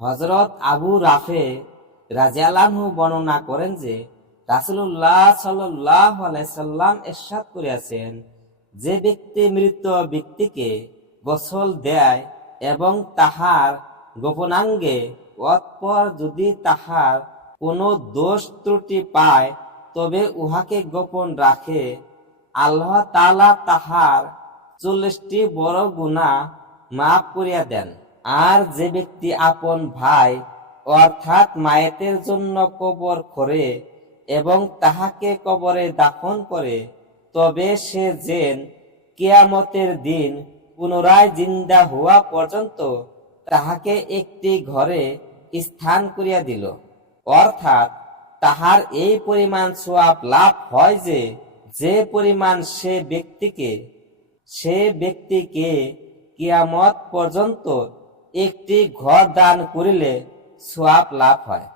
হযরত আবু রাফে রাদিয়াল্লাহু বর্ণনা করেন যে রাসূলুল্লাহ সাল্লাল্লাহু আলাইহি সাল্লাম ইরশাদ করিয়াছেন, যে ব্যক্তি মৃত ব্যক্তিকে গোসল দেয় এবং তাহার গোপনাঙ্গে অতঃপর যদি তাহার কোনো দোষ ত্রুটি পায় তবে উহাকে গোপন রাখে, আল্লাহ তাআলা তাহার 40টি বড় গুনাহ মাফ করিয়া দেন। আর যে ব্যক্তি আপন ভাই অর্থাৎ মায়েতের জন্য কবর খোঁড়ে এবং তাহাকে কবরে দাফন করে, তবে সে যেন কিয়ামতের দিন পুনরায় জিন্দা হওয়া পর্যন্ত তাহাকে একটি ঘরে স্থান করিয়া দিল, অর্থাৎ তাহার এই পরিমাণ সওয়াব লাভ হয় যে পরিমাণ সে ব্যক্তিকে কিয়ামত পর্যন্ত একটি ঘর দান করিলে সওয়াব লাভ হয়।